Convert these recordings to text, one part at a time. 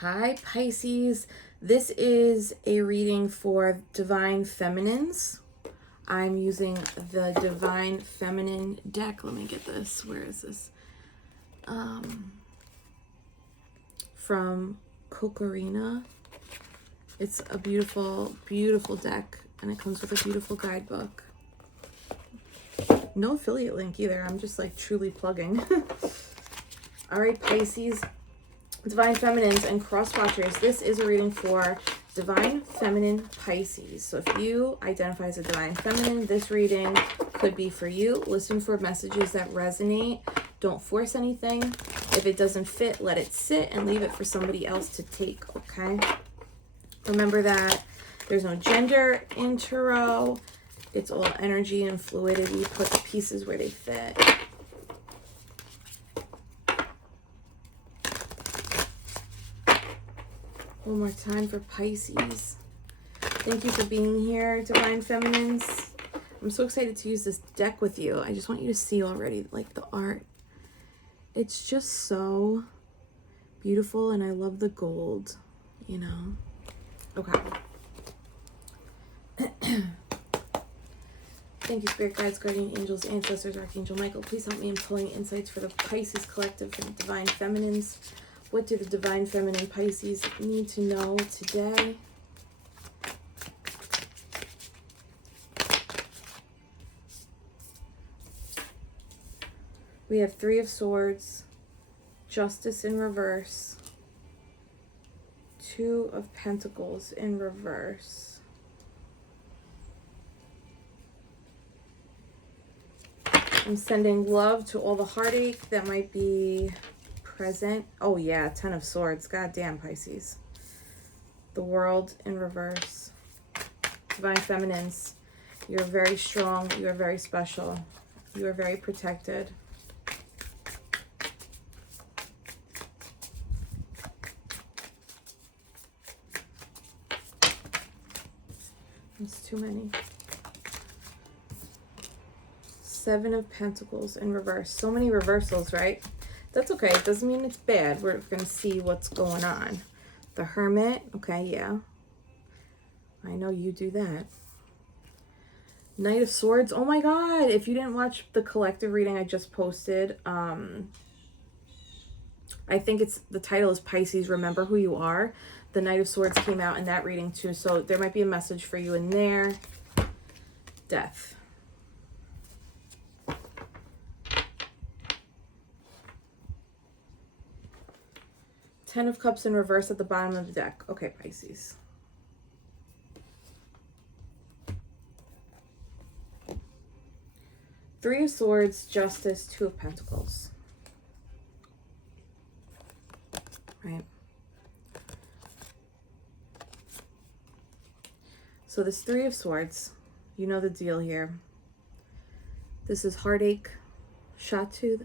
Hi, Pisces. This is a reading for Divine Feminines. I'm using the Divine Feminine deck. Let me get this. Where is this? From Kokorina. It's a beautiful, beautiful deck, and it comes with a beautiful guidebook. No affiliate link either. I'm just like truly plugging. All right, Pisces. Divine Feminines and Cross Watchers, this is a reading for Divine Feminine Pisces. So if you identify as a Divine Feminine, this reading could be for you. Listen for messages that resonate. Don't force anything. If it doesn't fit, let it sit and leave it for somebody else to take, okay? Remember that there's no gender in tarot. It's all energy and fluidity. Put the pieces where they fit. One more time for Pisces. Thank you for being here, Divine Feminines. I'm so excited to use this deck with you. I just want you to see already, like, the art. It's just so beautiful, and I love the gold, you know? Okay. Thank you, Spirit Guides, Guardian Angels, Ancestors, Archangel Michael. Please help me in pulling insights for the Pisces Collective for the Divine Feminines. What do the Divine Feminine Pisces need to know today? We have Three of Swords, Justice in reverse, Two of Pentacles in reverse. I'm sending love to all the heartache that might be present. Oh yeah, Ten of Swords. God damn, Pisces. The World in reverse. Divine Feminines, you're very strong. You are very special. You are very protected. It's too many. Seven of Pentacles in reverse. So many reversals, right? That's okay. It doesn't mean it's bad. We're going to see what's going on. The Hermit. Okay, yeah. I know you do that. Knight of Swords. Oh my God. If you didn't watch the collective reading I just posted, I think the title is Pisces, Remember Who You Are. The Knight of Swords came out in that reading too. So there might be a message for you in there. Death. Ten of Cups in reverse at the bottom of the deck. Okay, Pisces. Three of Swords, Justice, Two of Pentacles. Right. So this Three of Swords, you know the deal here. This is heartache, shot to the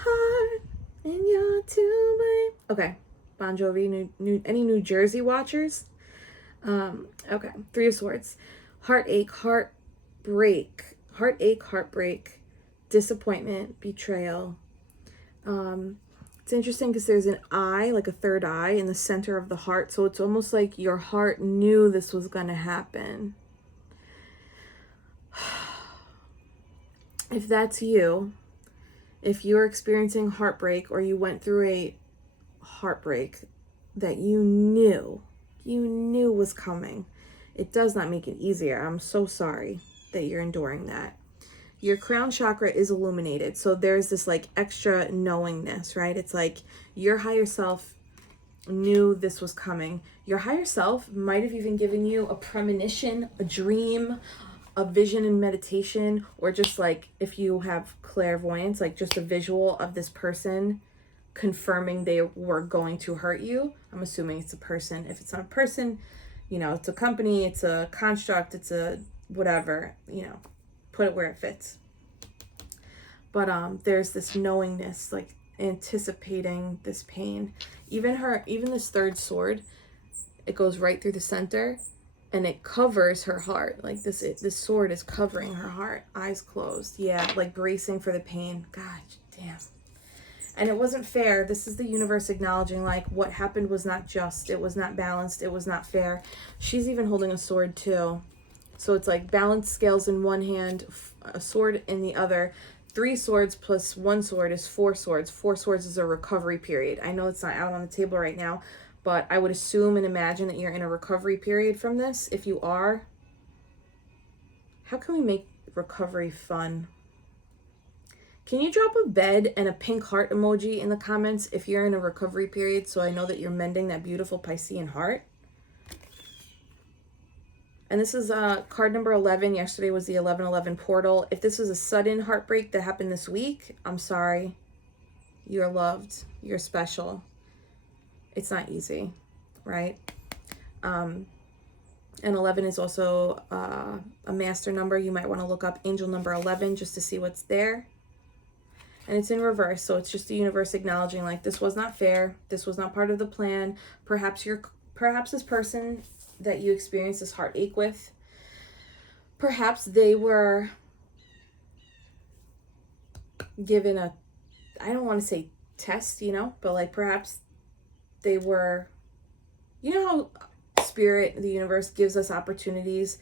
heart, and you're to blame. Okay, Bon Jovi, any New Jersey watchers? Okay, Three of Swords, heartache, heartbreak, disappointment, betrayal. It's interesting because there's an eye, like a third eye in the center of the heart. So it's almost like your heart knew this was going to happen. If that's you, if you're experiencing heartbreak or you went through a heartbreak that you knew was coming, it does not make it easier. I'm so sorry that you're enduring that. Your crown chakra is illuminated. So there's this like extra knowingness, right? It's like your higher self knew this was coming. Your higher self might have even given you a premonition, a dream, a vision in meditation, or just like if you have clairvoyance, like just a visual of this person confirming they were going to hurt you. I'm assuming it's a person. If it's not a person, you know, it's a company, it's a construct, it's a whatever, you know, put it where it fits. But there's this knowingness, like anticipating this pain. Even this third sword, it goes right through the center and it covers her heart. Like this sword is covering her heart, eyes closed. Yeah, like bracing for the pain. God damn. And it wasn't fair. This is the universe acknowledging, like, what happened was not just. It was not balanced. It was not fair. She's even holding a sword, too. So it's like balanced scales in one hand, a sword in the other. 3 swords plus 1 sword is 4 swords. 4 swords is a recovery period. I know it's not out on the table right now, but I would assume and imagine that you're in a recovery period from this. If you are, how can we make recovery fun? Can you drop a bed and a pink heart emoji in the comments if you're in a recovery period, so I know that you're mending that beautiful Piscean heart? And this is card number 11. Yesterday was the 1111 portal. If this was a sudden heartbreak that happened this week, I'm sorry. You're loved. You're special. It's not easy, right? And 11 is also a master number. You might want to look up angel number 11 just to see what's there. And it's in reverse, so it's just the universe acknowledging, like, this was not fair. This was not part of the plan. Perhaps this person that you experienced this heartache with, perhaps they were given a, I don't want to say test, but like perhaps they were, how spirit, the universe gives us opportunities,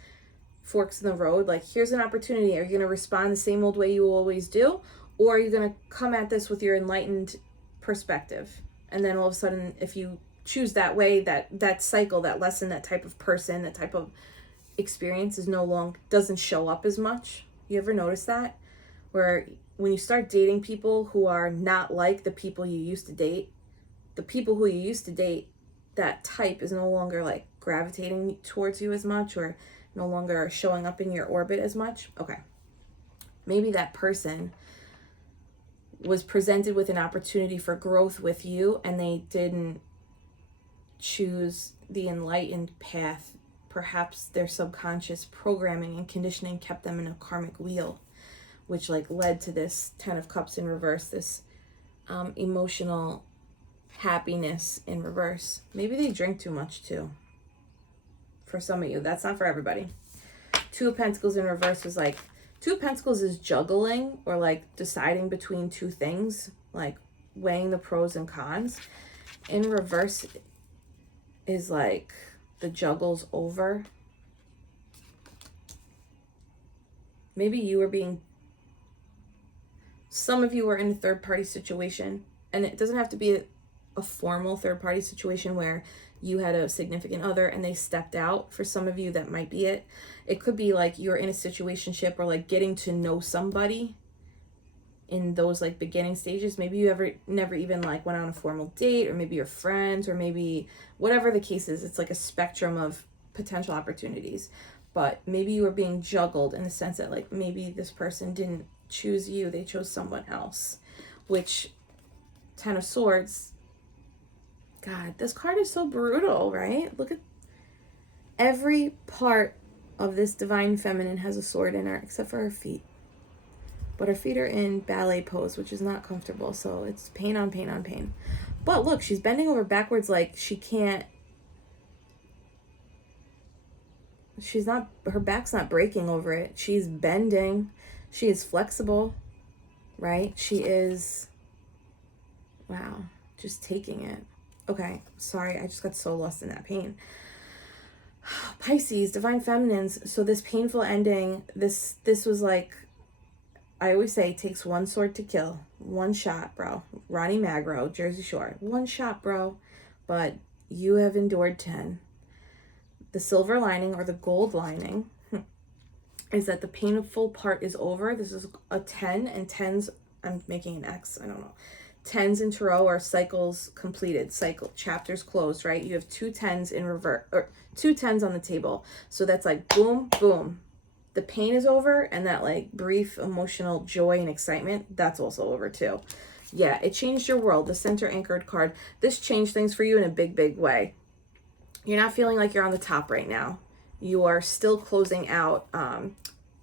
forks in the road, like, here's an opportunity. Are you going to respond the same old way you always do? Or are you going to come at this with your enlightened perspective? And then all of a sudden, if you choose that way, that cycle, that lesson, that type of person, that type of experience doesn't show up as much. You ever notice that? Where when you start dating people who are not like the people you used to date, the people who you used to date, that type is no longer like gravitating towards you as much, or no longer showing up in your orbit as much. Okay. Maybe that person was presented with an opportunity for growth with you, and they didn't choose the enlightened path. Perhaps their subconscious programming and conditioning kept them in a karmic wheel, which like led to this 10 of Cups in reverse, this emotional happiness in reverse. Maybe they drink too much too. For some of you, that's not for everybody. 2 of Pentacles in reverse is like, 2 of Pentacles is juggling, or like deciding between 2 things, like weighing the pros and cons. In reverse is like the juggle's over. Maybe some of you were in a third-party situation, and it doesn't have to be a formal third-party situation where you had a significant other and they stepped out. For some of you, that might be it. It could be like you're in a situationship, or like getting to know somebody in those like beginning stages. Maybe you never even like went on a formal date, or maybe you're friends, or maybe whatever the case is. It's like a spectrum of potential opportunities. But maybe you were being juggled in the sense that like maybe this person didn't choose you, they chose someone else. Which 10 of Swords, God, this card is so brutal, right? Look at every part of this divine feminine has a sword in her, except for her feet. But her feet are in ballet pose, which is not comfortable. So it's pain on pain on pain. But look, she's bending over backwards like she can't. Her back's not breaking over it. She's bending. She is flexible, right? She is, wow, just taking it. Okay, sorry, I just got so lost in that pain. Pisces, divine feminines. So this painful ending, this was like, I always say, it takes 1 sword to kill. 1 shot, bro. Ronnie Magro, Jersey Shore. 1 shot, bro. But you have endured 10. The silver lining, or the gold lining, is that the painful part is over. This is a 10, and 10s, I'm making an X, I don't know. 10s in tarot are cycles completed, chapters closed, right? You have 2 10s in reverse, or 2 10s on the table. So that's like boom, boom. The pain is over, and that like brief emotional joy and excitement, that's also over too. Yeah, it changed your world. The center anchored card. This changed things for you in a big, big way. You're not feeling like you're on the top right now. You are still closing out.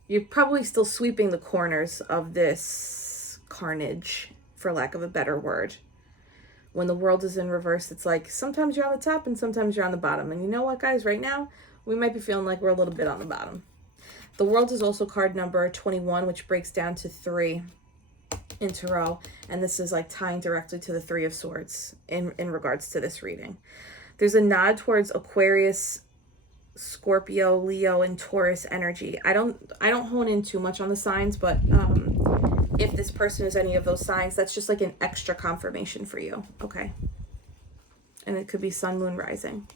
You're probably still sweeping the corners of this carnage, for lack of a better word. When the world is in reverse, it's like sometimes you're on the top and sometimes you're on the bottom. And you know what, guys? Right now, we might be feeling like we're a little bit on the bottom. The world is also card number 21, which breaks down to 3. in Tarot, and this is like tying directly to the Three of Swords in regards to this reading. There's a nod towards Aquarius, Scorpio, Leo, and Taurus energy. I don't hone in too much on the signs, but if this person is any of those signs, that's just like an extra confirmation for you, okay? And it could be sun, moon, rising.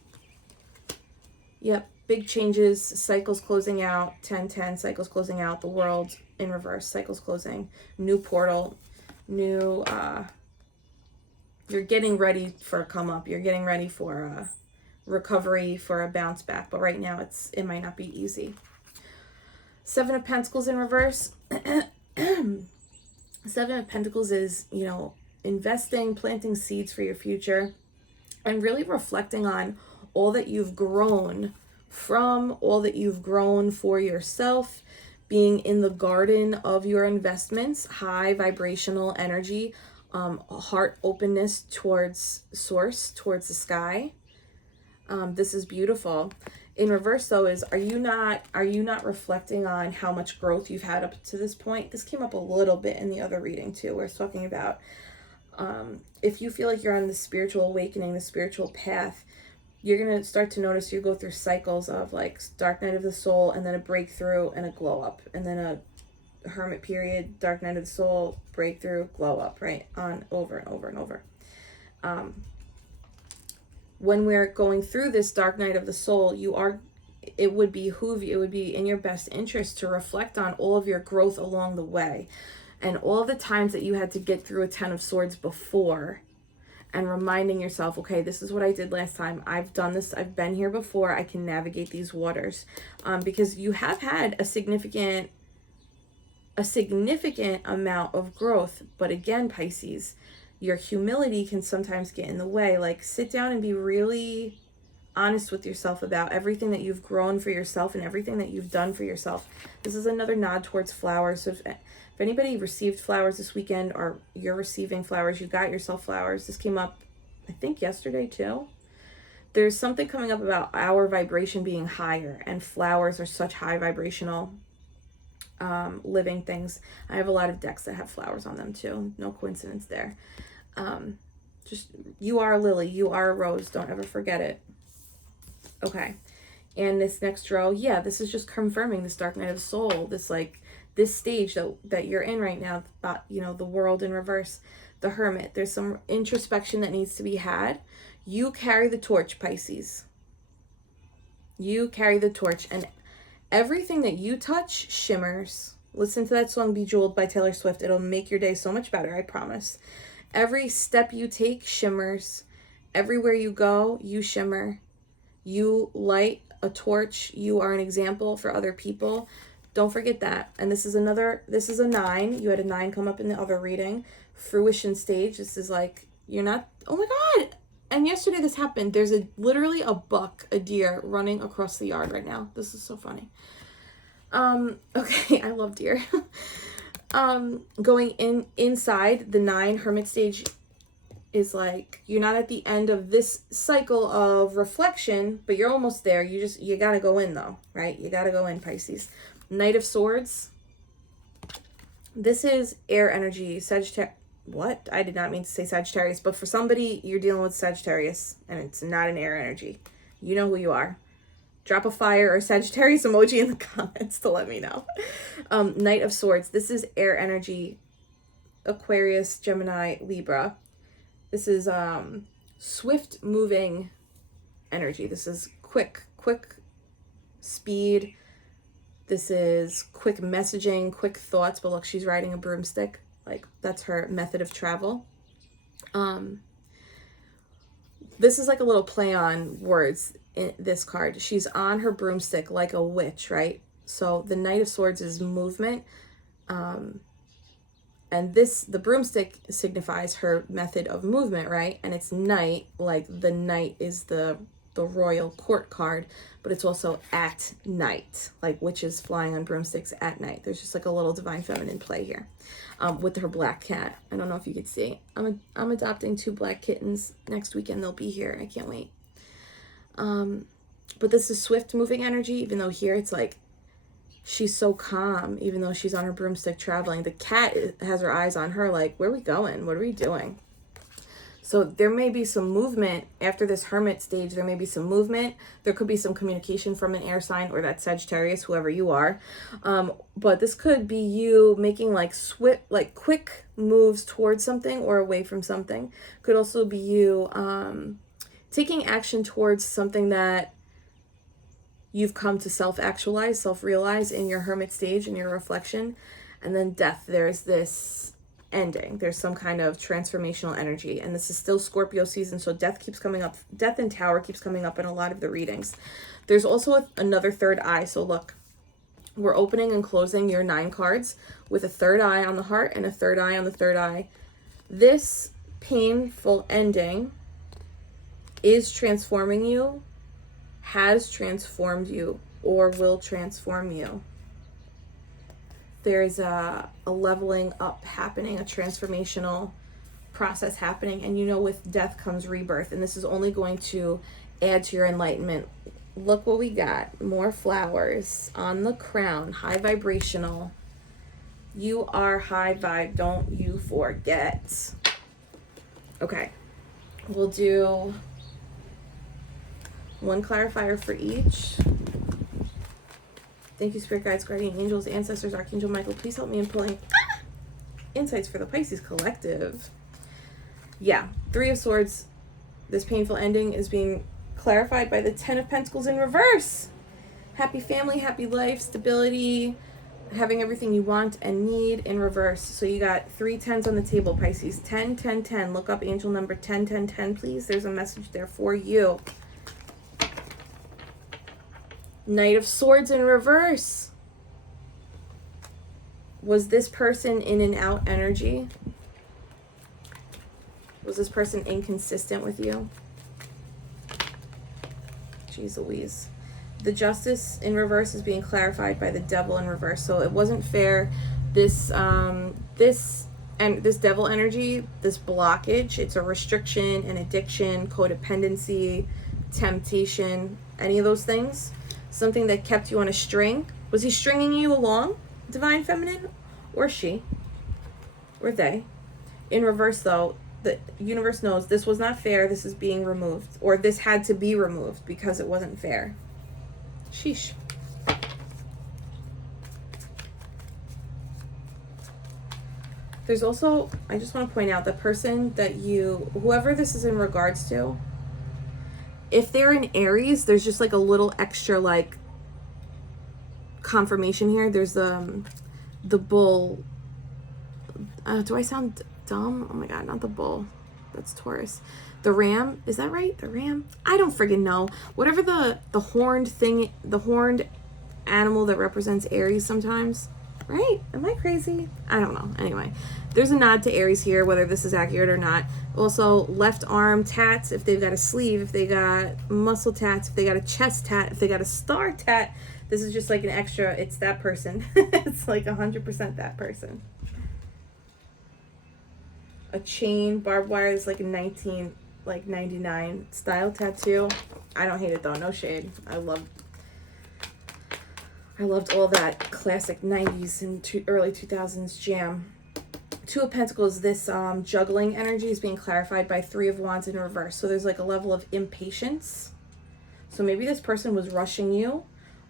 Yep, big changes, cycles closing out, 10-10, cycles closing out, the world in reverse, cycles closing, new portal, new, you're getting ready for a come up, you're getting ready for a recovery, for a bounce back, but right now it might not be easy. Seven of Pentacles in reverse. Seven of Pentacles is, you know, investing, planting seeds for your future, and really reflecting on all that you've grown from, all that you've grown for yourself, being in the garden of your investments, high vibrational energy, heart openness towards source, towards the sky. This is beautiful. In reverse though is, are you not reflecting on how much growth you've had up to this point? This came up a little bit in the other reading too, where it's talking about if you feel like you're on the spiritual awakening, the spiritual path, you're going to start to notice you go through cycles of like dark night of the soul, and then a breakthrough and a glow up, and then a hermit period, dark night of the soul, breakthrough, glow up, right? On over and over and over. When we're going through this dark night of the soul, it would behoove you, it would be in your best interest to reflect on all of your growth along the way, and all the times that you had to get through a 10 of Swords before, and reminding yourself, okay, this is what I did last time. I've done this. I've been here before. I can navigate these waters, because you have had a significant amount of growth. But again, Pisces, your humility can sometimes get in the way. Like, sit down and be really honest with yourself about everything that you've grown for yourself and everything that you've done for yourself. This is another nod towards flowers. So if anybody received flowers this weekend, or you're receiving flowers, you got yourself flowers. This came up, I think, yesterday too. There's something coming up about our vibration being higher, and flowers are such high vibrational living things. I have a lot of decks that have flowers on them too. No coincidence there. Just, you are a lily, you are a rose. Don't ever forget it. Okay. And this next row, yeah, this is just confirming this dark night of the soul, this stage that you're in right now, you know, the world in reverse, the hermit. There's some introspection that needs to be had. You carry the torch, Pisces. You carry the torch, and everything that you touch shimmers. Listen to that song Bejeweled by Taylor Swift. It'll make your day so much better, I promise. Every step you take shimmers. Everywhere you go, you shimmer. You light a torch. You are an example for other people. Don't forget that. And this is a 9. You had a 9 come up in the other reading. Fruition stage. This is like, you're not, oh my God. And yesterday this happened. There's literally a deer running across the yard right now. This is so funny. Okay, I love deer. Going inside the 9 hermit stage is you're not at the end of this cycle of reflection, but you're almost there. You gotta go in though, right? You gotta go in, Pisces. Knight of Swords. This is air energy, Sagittarius. What? I did not mean to say Sagittarius, but for somebody, you're dealing with Sagittarius, and it's not an air energy. You know who you are. Drop a fire or Sagittarius emoji in the comments to let me know. Knight of Swords. This is air energy, Aquarius, Gemini, Libra. This is swift moving energy. This is quick speed. This is quick messaging, quick thoughts. But look, she's riding a broomstick. That's her method of travel. This is like a little play on words in this card. She's on her broomstick like a witch, right? So the Knight of Swords is movement. And the broomstick signifies her method of movement, right? And it's night, like the knight is the royal court card, but it's also at night, like witches flying on broomsticks at night. There's just like a little divine feminine play here, with her black cat. I don't know if you could see. I'm adopting 2 black kittens next weekend. They'll be here. I can't wait. But this is swift moving energy, even though here it's like she's so calm, even though she's on her broomstick traveling. The cat has her eyes on her, like, where are we going? What are we doing? So there may be some movement after this hermit stage. There may be some movement. There could be some communication from an air sign or that Sagittarius, whoever you are. But this could be you making like quick moves towards something or away from something. Could also be you taking action towards something that you've come to self-actualize, self-realize in your hermit stage, in your reflection. And then death, there's this ending. There's some kind of transformational energy. And this is still Scorpio season, so death keeps coming up. Death and Tower keeps coming up in a lot of the readings. There's also another third eye. So look, we're opening and closing your 9 cards with a third eye on the heart and a third eye on the third eye. This painful ending is transforming you, has transformed you, or will transform you. There's a leveling up happening, a transformational process happening. And you know, with death comes rebirth. And this is only going to add to your enlightenment. Look what we got. More flowers on the crown. High vibrational. You are high vibe. Don't you forget. Okay. We'll do one clarifier for each. Thank you, Spirit Guides, Guardian Angels, Ancestors, Archangel Michael. Please help me in pulling insights for the Pisces Collective. Yeah, 3 of Swords. This painful ending is being clarified by the 10 of Pentacles in reverse. Happy family, happy life, stability, having everything you want and need in reverse. So you got 3 10s on the table, Pisces. 10, 10, 10. Look up angel number 10, 10, 10, please. There's a message there for you. Knight of Swords in reverse. Was this person in and out energy? Was this person inconsistent with you? Jeez Louise. The Justice in reverse is being clarified by the Devil in reverse. So it wasn't fair. This Devil energy, this blockage, it's a restriction, an addiction, codependency, temptation, any of those things. Something that kept you on a string. Was he stringing you along, Divine Feminine? Or she? Or they? In reverse, though, the universe knows this was not fair. This is being removed. Or this had to be removed because it wasn't fair. Sheesh. There's also, I just want to point out, the person that whoever this is in regards to, if they're in Aries, there's just like a little extra like confirmation here. There's the bull. Do I sound dumb? Oh my God, not the bull. That's Taurus. The ram, is that right? The ram? I don't friggin' know. Whatever the horned thing, the horned animal that represents Aries sometimes. Right? Am I crazy? I don't know. Anyway, there's a nod to Aries here, whether this is accurate or not. Also, left arm tats, if they've got a sleeve, if they got muscle tats, if they got a chest tat, if they got a star tat, this is just like an extra, it's that person. It's like 100% that person. A chain, barbed wire is like a 1999 style tattoo. I don't hate it though, no shade. I loved all that classic 90s and early 2000s jam. 2 of Pentacles, this juggling energy is being clarified by 3 of Wands in reverse. So there's like a level of impatience. So maybe this person was rushing you,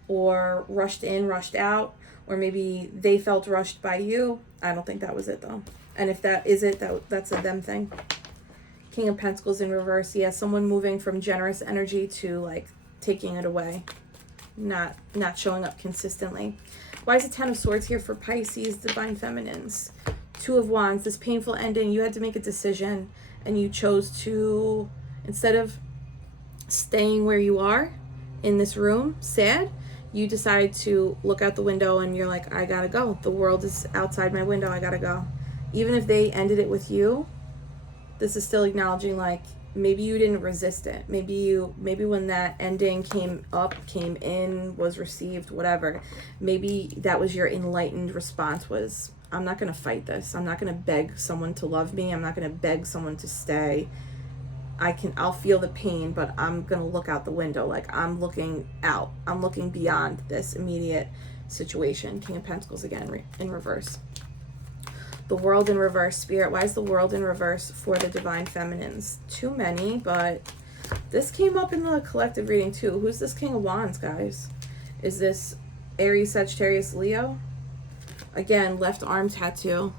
or rushed in, rushed out, or maybe they felt rushed by you. I don't think that was it though. And if that is it, that's a them thing. King of Pentacles in reverse. Yeah, someone moving from generous energy to like taking it away. Not showing up consistently. Why is the 10 of Swords here for Pisces, Divine Feminines? 2 of Wands, this painful ending, you had to make a decision and you chose to, instead of staying where you are in this room, sad, you decide to look out the window and you're like, I gotta go. The world is outside my window, I gotta go. Even if they ended it with you, this is still acknowledging like, maybe you didn't resist it. Maybe when that ending came in, was received, whatever, maybe that was your enlightened response was, I'm not going to fight this. I'm not going to beg someone to love me. I'm not going to beg someone to stay. I'll feel the pain, but I'm going to look out the window. Like I'm looking out. I'm looking beyond this immediate situation. King of Pentacles again in reverse. The World in reverse. Spirit, why is the World in reverse for the Divine Feminines? Too many, but this came up in the collective reading too. Who's this King of Wands, guys? Is this Aries, Sagittarius, Leo? Again, left arm tattoo.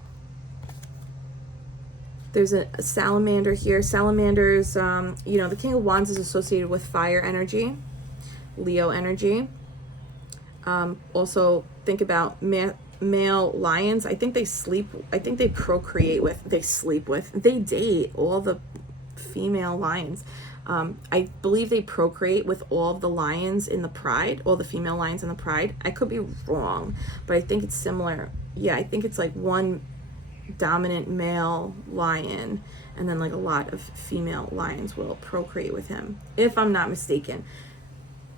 There's a salamander here. Salamanders, you know, the King of Wands is associated with fire energy, Leo energy. Also, think about male lions. I think they procreate with, they date all the female lions. I believe they procreate with all of the lions in the pride, all the female lions in the pride. I could be wrong, but I think it's similar. Yeah, I think it's like one dominant male lion and then like a lot of female lions will procreate with him, if I'm not mistaken.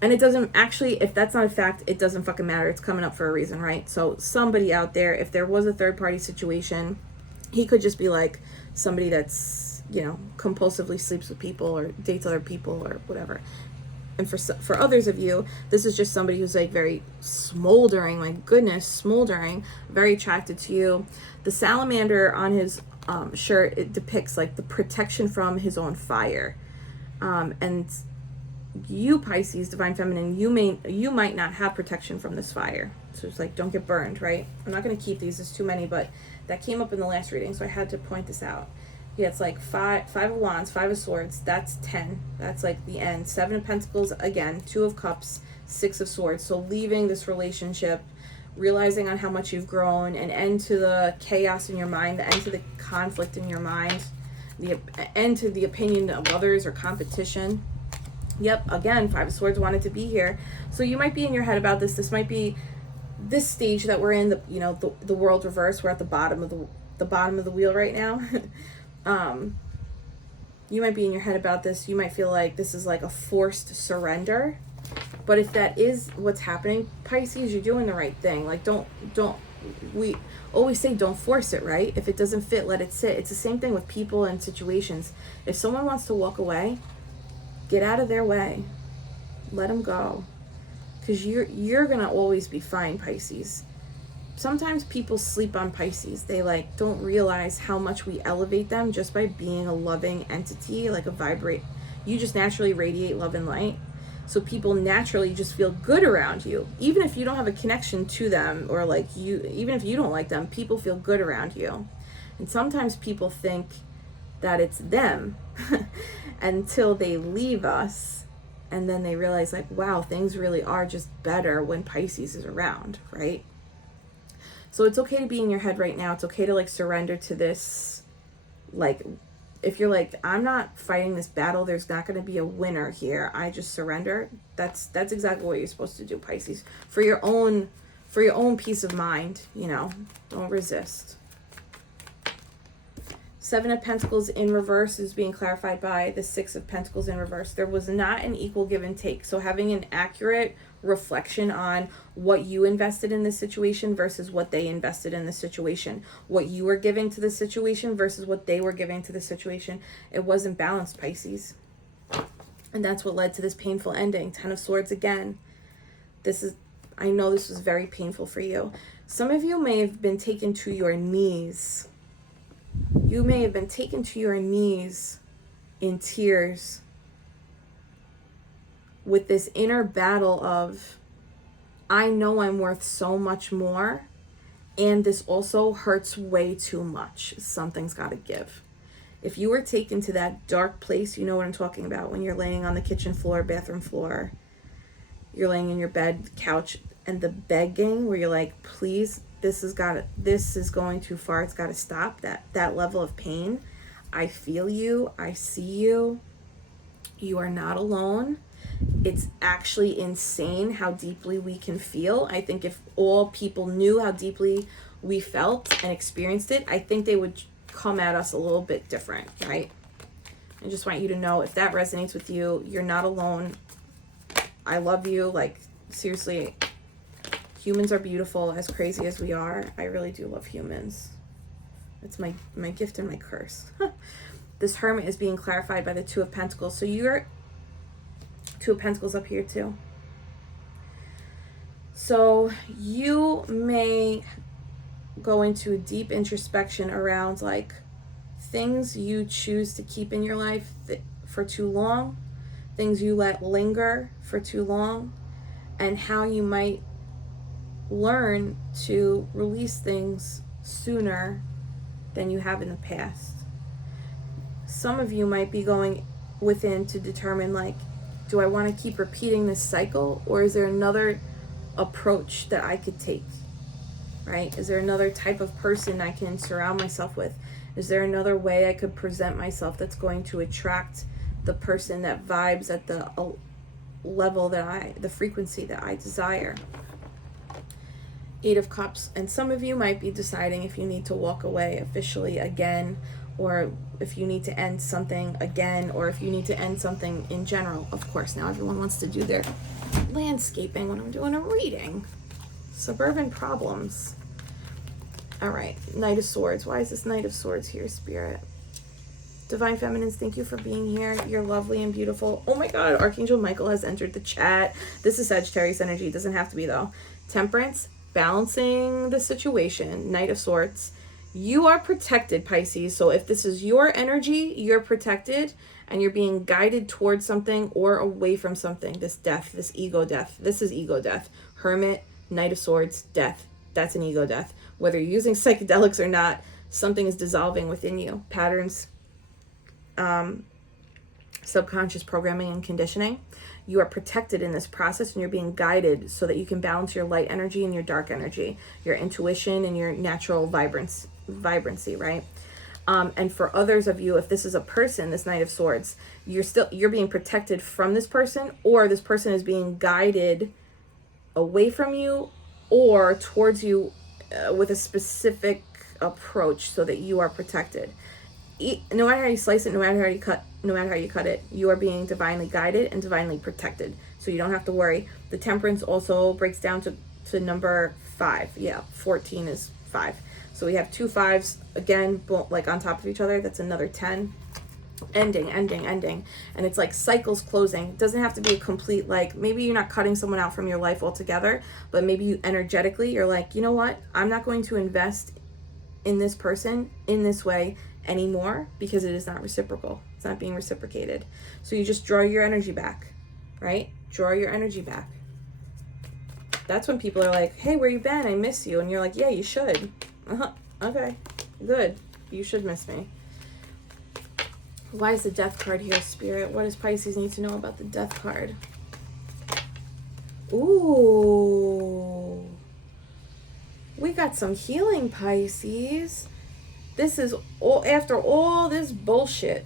And it doesn't actually, if that's not a fact, it doesn't fucking matter. It's coming up for a reason, right? So somebody out there, if there was a third party situation, he could just be like somebody that's, you know, compulsively sleeps with people or dates other people or whatever. And for others of you, this is just somebody who's like very smoldering, my goodness, smoldering, very attracted to you. The salamander on his shirt, it depicts like the protection from his own fire. And you, Pisces, Divine Feminine, you might not have protection from this fire. So it's like, don't get burned, right? I'm not going to keep these, there's too many, but that came up in the last reading, so I had to point this out. Yeah, it's like five of Wands, 5 of Swords, that's 10. That's like the end. 7 of Pentacles, again, 2 of Cups, 6 of Swords. So leaving this relationship, realizing on how much you've grown, an end to the chaos in your mind, the end to the conflict in your mind, the end to the opinion of others or competition. Yep, again, 5 of Swords wanted to be here. So you might be in your head about this. This might be this stage that we're in, the World reverse. We're at the bottom of the wheel right now. You might be in your head about this. You might feel like this is like a forced surrender. But if that is what's happening, Pisces, you're doing the right thing. Like, we always say don't force it, right? If it doesn't fit, let it sit. It's the same thing with people and situations. If someone wants to walk away, get out of their way. Let them go. Because you're going to always be fine, Pisces. Sometimes people sleep on Pisces. They like don't realize how much we elevate them just by being a loving entity, like a vibrate. You just naturally radiate love and light. So people naturally just feel good around you. Even if you don't have a connection to them, or like even if you don't like them, people feel good around you. And sometimes people think that it's them until they leave us, and then they realize like, wow, things really are just better when Pisces is around, right? So it's okay to be in your head right now. It's okay to like surrender to this. Like, if you're like, I'm not fighting this battle, there's not going to be a winner here, I just surrender. That's exactly what you're supposed to do, Pisces. For your own peace of mind, you know, don't resist. 7 of Pentacles in reverse is being clarified by the 6 of Pentacles in reverse. There was not an equal give and take. So having an accurate reflection on what you invested in this situation versus what they invested in the situation, what you were giving to the situation versus what they were giving to the situation. It wasn't balanced, Pisces. And that's what led to this painful ending. 10 of Swords again. I know this was very painful for you. Some of you may have been taken to your knees. You may have been taken to your knees in tears with this inner battle of, I know I'm worth so much more, and this also hurts way too much. Something's got to give. If you were taken to that dark place, you know what I'm talking about. When you're laying on the kitchen floor, bathroom floor, you're laying in your bed, couch, and the begging where you're like, please, this is going too far. It's got to stop. That level of pain. I feel you. I see you. You are not alone. It's actually insane how deeply we can feel. I think if all people knew how deeply we felt and experienced it, I think they would come at us a little bit different, right? I just want you to know, if that resonates with you, you're not alone. I love you. Like, seriously, humans are beautiful, as crazy as we are. I really do love humans. It's my gift and my curse. This Hermit is being clarified by the 2 of Pentacles. So you're 2 of Pentacles up here too. So you may go into a deep introspection around like things you choose to keep in your life for too long, things you let linger for too long, and how you might learn to release things sooner than you have in the past. Some of you might be going within to determine, like, do I want to keep repeating this cycle, or is there another approach that I could take, right? Is there another type of person I can surround myself with? Is there another way I could present myself that's going to attract the person that vibes at the level that the frequency that I desire? Eight of Cups. And some of you might be deciding if you need to walk away officially again, or if you need to end something again, or if you need to end something in general. Of course, now everyone wants to do their landscaping when I'm doing a reading. Suburban problems. All right, Knight of Swords. Why is this Knight of Swords here, Spirit? Divine Feminines, thank you for being here. You're lovely and beautiful. Oh my God, Archangel Michael has entered the chat. This is Sagittarius energy. It doesn't have to be, though. Temperance, balancing the situation. Knight of Swords. You are protected, Pisces. So if this is your energy, you're protected, and you're being guided towards something or away from something. This death, this ego death. This is ego death. Hermit, Knight of Swords, death. That's an ego death. Whether you're using psychedelics or not, something is dissolving within you. Patterns, subconscious programming and conditioning. You are protected in this process, and you're being guided so that you can balance your light energy and your dark energy, your intuition and your natural vibrancy, right? And for others of you, if this is a person, this Knight of Swords, you're being protected from this person, or this person is being guided away from you or towards you with a specific approach so that you are protected. No matter how you slice it, no matter how you cut it, you are being divinely guided and divinely protected. So you don't have to worry. The Temperance also breaks down to number 5. Yeah, 14 is 5. So we have 2 5s again, like on top of each other. That's another 10. Ending. And it's like cycles closing. It doesn't have to be a complete, like, maybe you're not cutting someone out from your life altogether, but maybe you energetically, you're like, you know what? I'm not going to invest in this person in this way anymore because it is not reciprocal. It's not being reciprocated. So you just draw your energy back, right? Draw your energy back. That's when people are like, hey, where you been? I miss you. And you're like, yeah, you should. Okay, good. You should miss me. Why is the Death card here, Spirit? What does Pisces need to know about the Death card? Ooh. We got some healing, Pisces. This is all after all this bullshit.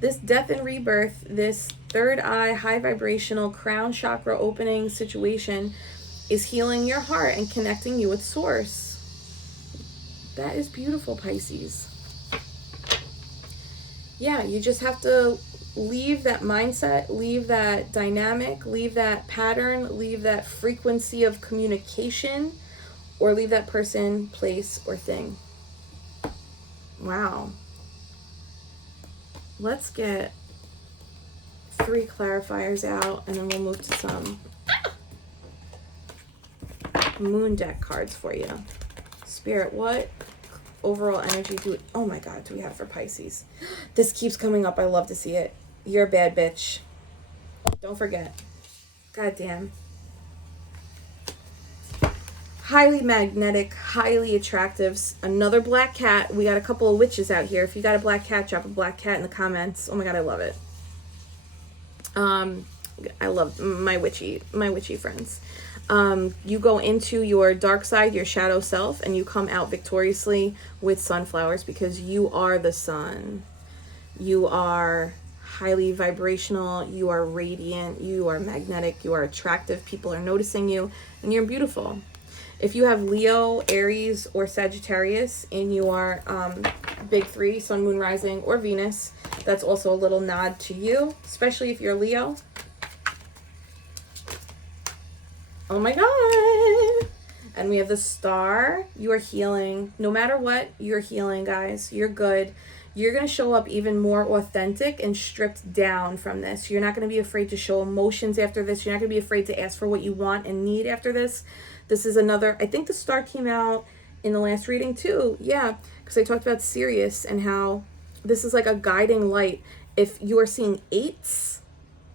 This death and rebirth, this third eye, high vibrational crown chakra opening situation is healing your heart and connecting you with Source. That is beautiful, Pisces. Yeah, you just have to leave that mindset, leave that dynamic, leave that pattern, leave that frequency of communication, or leave that person, place, or thing. Wow. Let's get 3 clarifiers out, and then we'll move to some moon deck cards for you. Spirit, what overall energy do we have for Pisces? This keeps coming up. I love to see it. You're a bad bitch. Don't forget. God damn. Highly magnetic, highly attractive. Another black cat. We got a couple of witches out here. If you got a black cat, drop a black cat in the comments. Oh my God, I love it. I love my witchy friends. You go into your dark side, your shadow self, and you come out victoriously with sunflowers because you are the sun. You are highly vibrational. You are radiant. You are magnetic. You are attractive. People are noticing you, and you're beautiful. If you have Leo, Aries, or Sagittarius in your big 3, Sun, Moon, Rising, or Venus, that's also a little nod to you, especially if you're Leo. Oh my God. And we have the Star. You are healing. No matter what, you're healing, guys. You're good. you're going to show up even more authentic and stripped down from this. You're not going to be afraid to show emotions after this. You're not going to be afraid to ask for what you want and need after this. This is another, I think the star came out in the last reading too. Yeah, because I talked about Sirius and how this is like a guiding light. If you are seeing eights,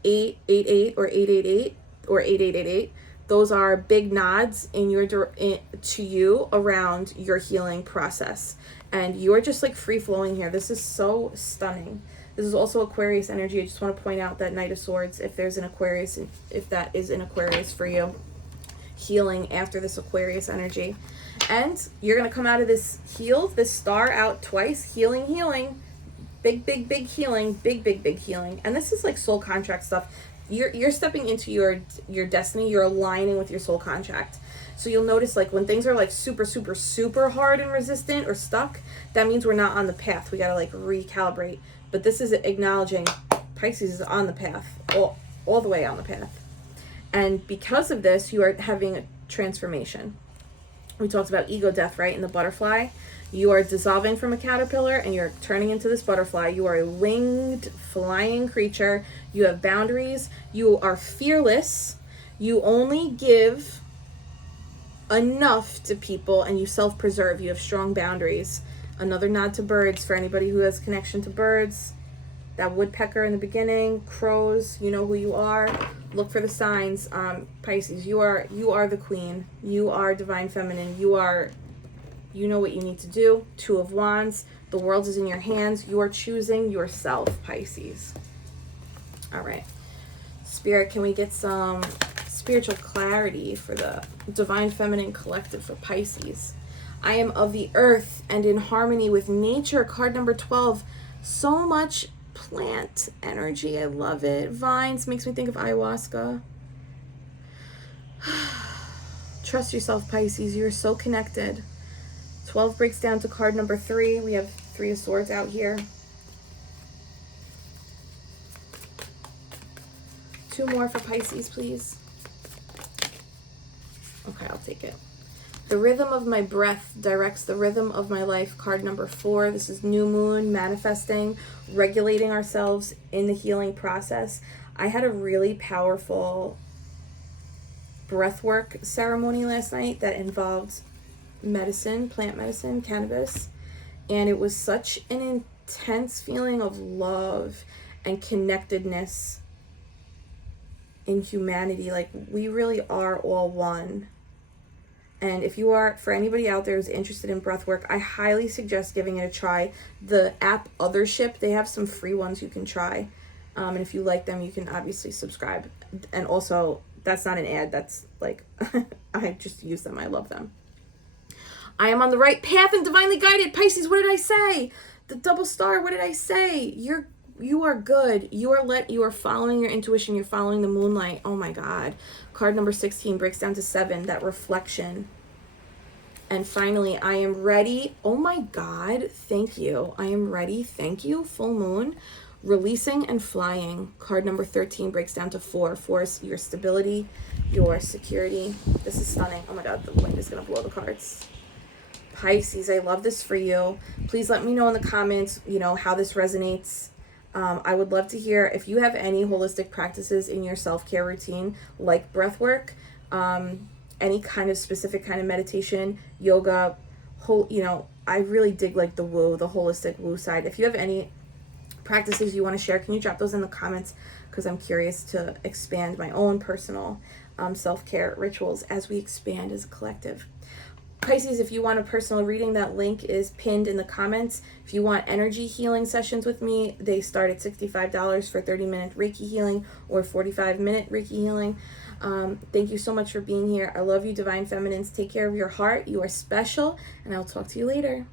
888 or 888 or 8888, those are big nods in your to you around your healing process, and you're just like free flowing here. This is so stunning. This is also Aquarius energy. I just want to point out that Knight of Swords, if there's an Aquarius, if that is an Aquarius for you, healing after this Aquarius energy. And you're going to come out of this healed, this star out twice, healing, big healing, big healing. And this is like soul contract stuff. You're stepping into your destiny. You're aligning with your soul contract. So you'll notice like when things are like super hard and resistant or stuck, that means we're not on the path. We got to like recalibrate. But this is acknowledging Pisces is on the path, all the way on the path. And because of this, you are having a transformation. We talked about ego death, right? In the butterfly, you are dissolving from a caterpillar and you're turning into this butterfly. You are a winged, flying creature. You have boundaries. You are fearless. You only give enough to people and you self-preserve. You have strong boundaries. Another nod to birds for anybody who has connection to birds. That woodpecker in the beginning, crows, you know who you are. Look for the signs. Pisces, you are the queen. You are divine feminine. You know what you need to do. Two of Wands. The world is in your hands. You are choosing yourself, Pisces. All right. Spirit, can we get some spiritual clarity for the divine feminine collective for Pisces? I am of the earth and in harmony with nature. Card number 12. So much plant energy. I love it. Vines makes me think of ayahuasca. Trust yourself, Pisces. You're so connected. 12 breaks down to card number 3. We have 3 of Swords out here. 2 more for Pisces, please. Okay, I'll take it. The rhythm of my breath directs the rhythm of my life. Card number 4. This is new moon, manifesting, regulating ourselves in the healing process. I had a really powerful breathwork ceremony last night that involved medicine, plant medicine, cannabis. And it was such an intense feeling of love and connectedness in humanity. Like we really are all one. And if you are, for anybody out there who's interested in breathwork, I highly suggest giving it a try. The app Othership, they have some free ones you can try. And if you like them, you can obviously subscribe. And also, that's not an ad. That's like, I just use them. I love them. I am on the right path and divinely guided. Pisces, what did I say? The double star, what did I say? You are good. You are following your intuition. You're following the moonlight. Oh my God. Card number 16 breaks down to 7, that reflection. And finally, I am ready. Oh my God. Thank you. I am ready. Thank you. Full moon. Releasing and flying. Card number 13 breaks down to 4. 4 is your stability, your security. This is stunning. Oh my God. The wind is going to blow the cards. Pisces, I love this for you. Please let me know in the comments, how this resonates. I would love to hear if you have any holistic practices in your self-care routine, like breath work, any kind of specific kind of meditation, yoga, I really dig like the holistic woo side. If you have any practices you want to share, can you drop those in the comments? Because I'm curious to expand my own personal self-care rituals as we expand as a collective. Pisces, if you want a personal reading, that link is pinned in the comments. If you want energy healing sessions with me, they start at $65 for 30-minute Reiki healing or 45-minute Reiki healing. Thank you so much for being here. I love you, Divine Feminines. Take care of your heart. You are special, and I'll talk to you later.